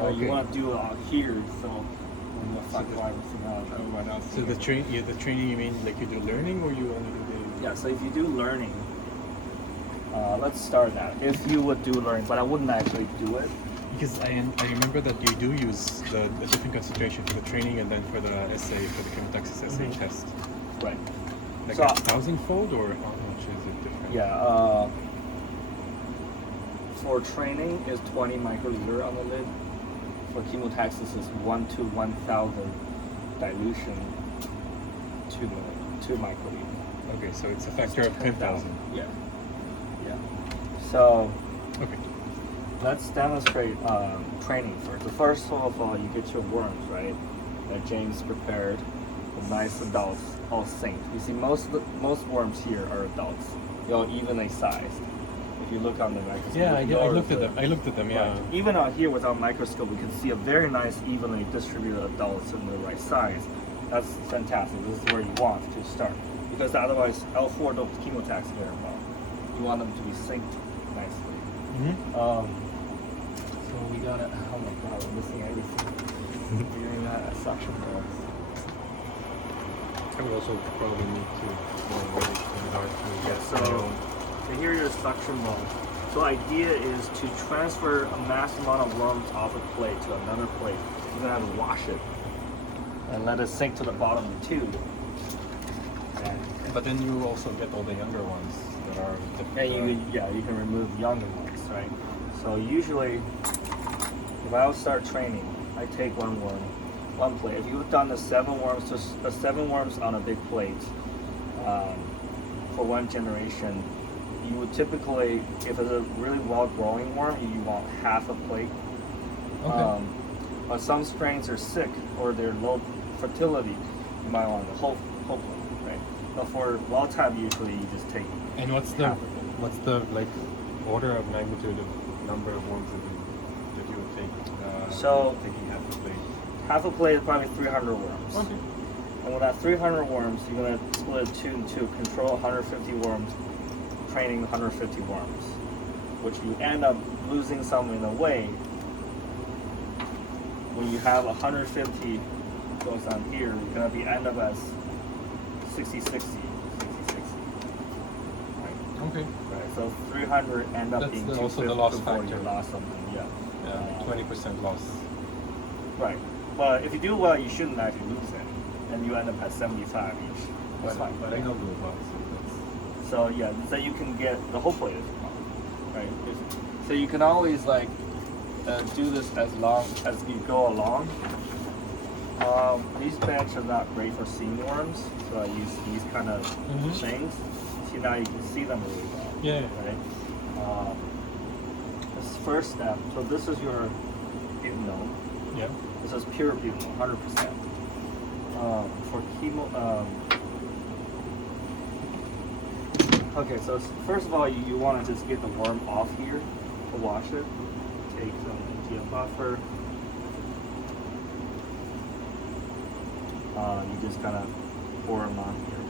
Okay. You want to do it out here, so when you're cycle everything out. So the training you mean like you do learning or you want to do Yeah, so if you do learning, let's start that. If you would do learning, but I wouldn't actually do it. because I remember that you do use the different concentration for the training and then for the essay, for the chemotaxis essay test. Right. Like So- a 1,000-fold or how much is it different? Yeah. For training is 20 microliter on the lid. For chemotaxis is 1 to 1,000 dilution to microliter. Okay, so it's a factor of 10,000. Yeah. Yeah. So Okay. let's demonstrate training first. So first of all, you get your worms, right? That James prepared, the nice adults, all synced. You see, most worms here are adults. They're all evenly sized. If you look on the microscope. Yeah, I yours looked at are- them. I looked at them. Yeah. Right. Even out here without microscope, we can see a very nice, evenly distributed adults in the right size. That's fantastic. This is where you want to start, because otherwise L4 don't chemotax very well. You want them to be synced nicely. So we got it. Oh my god, we're missing everything. We're doing that at suction balls. I would also probably need to go away in regard to So here are your suction balls. So idea is to transfer a mass amount of worms off a plate to another plate. You're gonna have to wash it and let it sink to the bottom of the tube. And, But then you also get all the younger ones that are. you can remove younger ones, right? So usually, if I would start training, I take one worm, one plate. If you've done the 7 worms, just 7 worms on a big plate for one generation, you would typically, if it's a really well-growing worm, you want half a plate. Okay. But some strains are sick or they're low fertility, you might want the whole plate, right? But for wild type, usually you just take. And what's the like order of magnitude of number of worms that you would take? So- taking half the plate. Half a plate is probably 300 worms. Okay. And with that 300 worms, you're gonna split it 2 and 2. Control 150 worms, training 150 worms, which you end up losing some in a way. When you have 150 goes on here, you're gonna be end up as 60-60. Right? Okay. Right. So 300 end up That's being also the 250 loss before you factor. lost something. Yeah. Yeah. 20% loss. Right. But if you do well, you shouldn't actually lose any, and you end up at 75 each. That's fine. But I know do a lot, so that's. So yeah, so you can get the whole plate if you want, right? So you can always like do this as long as you go along. These benches are not great for seam worms, so I use these kind of things. See, now you can see them really well. Yeah. Right. This first step. So this is your butanol. Yeah. This is pure butanol, 100%. For chemo. Okay, so first of all, you want to just get the worm off here to wash it. Take some MTF buffer. You just kind of pour them on here.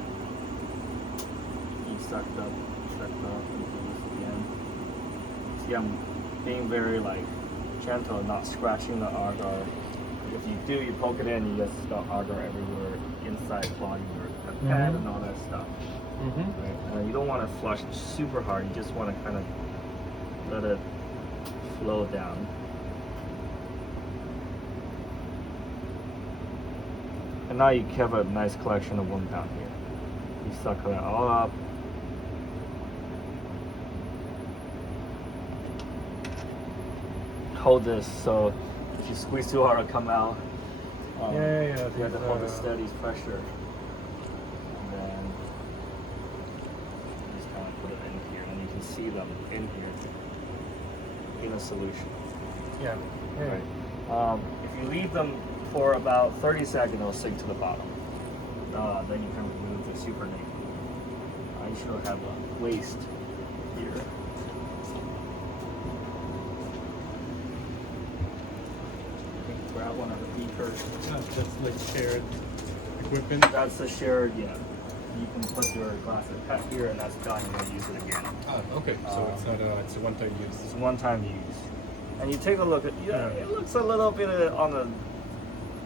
You sucked up, and do this again. See, I'm being very like gentle, not scratching the agar. If you do, you poke it in, you just got agar everywhere inside clogging your pad and all that stuff. Right? You don't want to flush super hard. You just want to kind of let it flow down. And now you have a nice collection of worm down here. You suck that all up. Hold this so if you squeeze too hard, it'll come out. Yeah. You have to hold the steady pressure. And then just kind of put it in here, and you can see them in here in a solution. Yeah. Right. If you leave them for about 30 seconds, they'll sink to the bottom. Then you can remove the supernatant. You should have a waste here. You can grab one of the beakers. That's like shared equipment. That's the shared, yeah. You can put your glass of pet here, and that's done. You're gonna use it again. Okay. So it's not it's a one-time use. It's one-time use. And you take a look at, it looks a little bit on the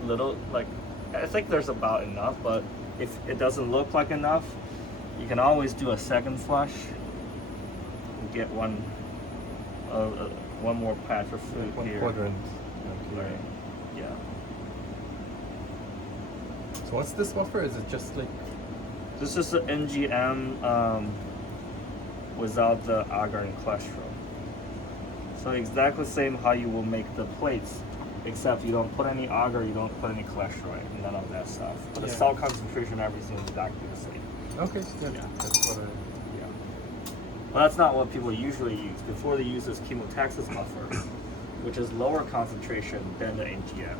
little, like, I think there's about enough, but if it doesn't look like enough, you can always do a second flush and get one more patch of food One here. quadrant. Right. Okay. Yeah. So what's this buffer? Is it just like? This is the NGM without the agar and cholesterol. So exactly the same how you will make the plates, except you don't put any agar, you don't put any cholesterol, none of that stuff. But the salt concentration, everything is exactly the same. Okay. Yeah. Yeah. That's what I. Yeah. Well, that's not what people usually use. Before they use this chemotaxis buffer, which is lower concentration than the NGM.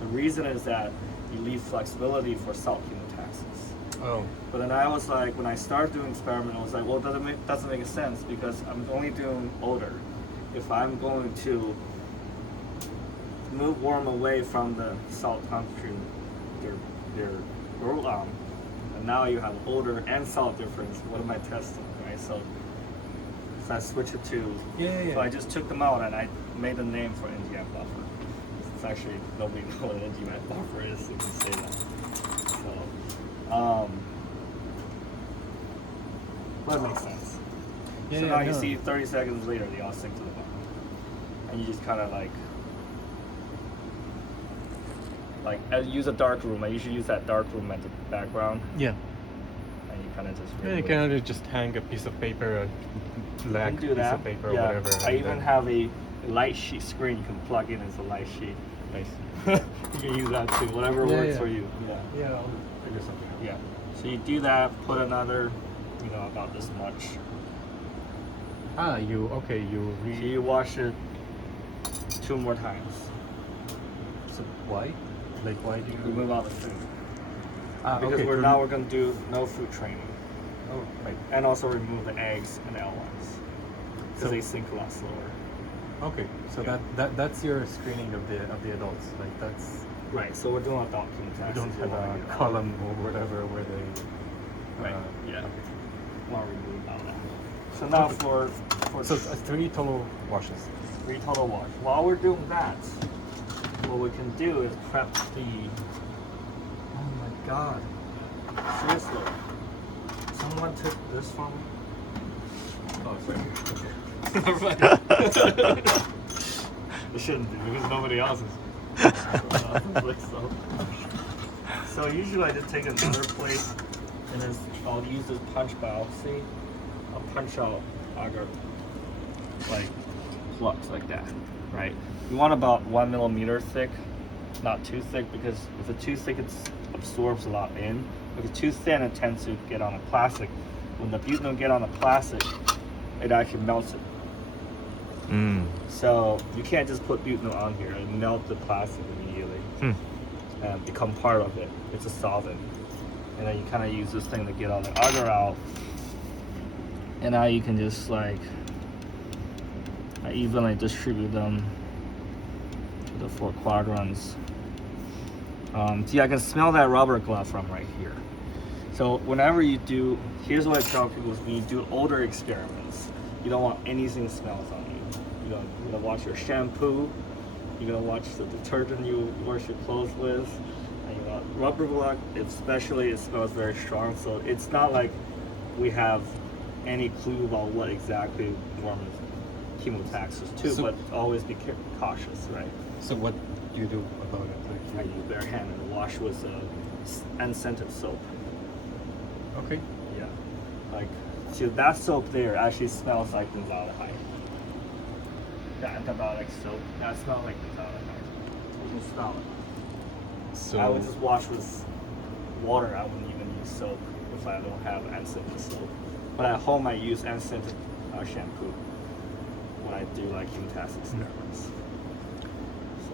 The reason is that you leave flexibility for salt chemotaxis. Oh. But then I was like, when I started doing experiment, I was like, well, doesn't make sense because I'm only doing odor. If I'm going to move worm away from the salt concentration, their growth arm, and now you have odor and salt difference. What am I testing, right? So I switched it to. So I just took them out and I made a name for NGM buffer. It's actually nobody knows what an NGM buffer is. So you can say that. So. That makes sense. So now you see 30 seconds later, they all sink to the bottom. And you just kind of I use a dark room. I usually use that dark room as the background. Yeah. And you kind of just. Yeah, you can just hang a piece of paper, a black piece of paper, or whatever. I even have a light sheet screen you can plug in as a light sheet. Nice. You can use that too, whatever works for you. Yeah. Yeah, I'll figure something out. Yeah. So you do that, put another, about this much. Ah, you So you wash it 2 more times. So why? Like why do you Remove all the food. Because okay, now we're gonna do no food training. Oh, right. And also remove the eggs and L1s. Because So- they sink a lot slower. Okay, so Yeah. that's your screening of the adults. Like that's Right, so we're doing adult you chemotaxis. don't have a column or whatever where they. Right. Yeah. Want to remove all that. So now for So 3 total washes. 3 total wash. While we're doing that, what we can do is prep the. Oh my god! Seriously, someone took this from me. Oh, sorry. Never mind. It shouldn't be because nobody else is. Like so usually I just take another plate and then I'll use this punch bowl. See, I'll punch out agar like plugs like that, right? You want about 1 millimeter thick, not too thick because if it's too thick, it absorbs a lot in. If it's too thin, it tends to get on the plastic. When the butanol get on the plastic, it actually melts it. So you can't just put butanol on here and melt the plastic immediately and become part of it. It's a solvent. And then you kind of use this thing to get all the agar out. And now you can just I evenly distribute them to the 4 quadrants. See, I can smell that rubber glove from right here. So whenever you do, here's what I tell people is when you do odor experiments, you don't want anything smells on you. You're gonna watch your shampoo, you're gonna watch the detergent you wash your clothes with, and rubber glove, especially, it smells very strong. So it's not like we have any clue about what exactly worm chemotaxis too, but always be cautious, right? So what do you do about it? I use bare hand and wash with unscented soap. Okay. Yeah. See, that soap there actually smells like benzaldehyde. The antibiotic soap, that smells like benzaldehyde. You can smell it. So I would just wash with water. I wouldn't even use soap if I don't have unscented soap. But at home, I use unscented shampoo when I do chemotaxis experiments.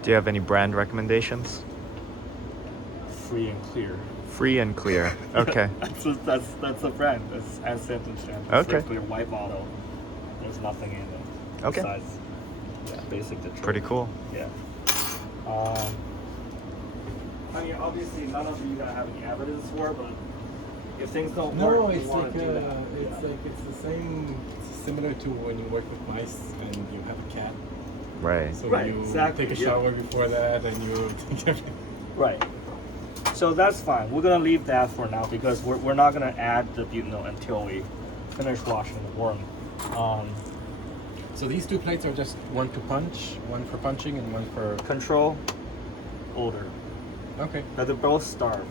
Do you have any brand recommendations? Free and clear. Free and clear. Okay. that's a brand. That's unscented shampoo. Okay. Free clear white bottle. There's nothing in it. Okay. Besides, basic detergent. Pretty cool. Yeah. I mean, obviously, none of you guys have any evidence for it, but if things don't work, it's you want to do that. it's the same. It's similar to when you work with mice and you have a cat Right. So Right, you exactly, take a yeah. shower before that, and you take everything. Right. So that's fine. We're gonna leave that for now because we're not gonna add the butanol until we finish washing the worm. So these two plates are just one to punch, one for punching, and one for. Control, odor. Okay. Now they're both starved.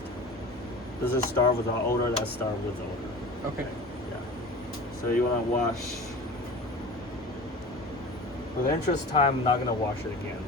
This is starved without odor. That's starved with odor. Okay. Yeah. So you wanna wash. For the interest of time, I'm not gonna wash it again.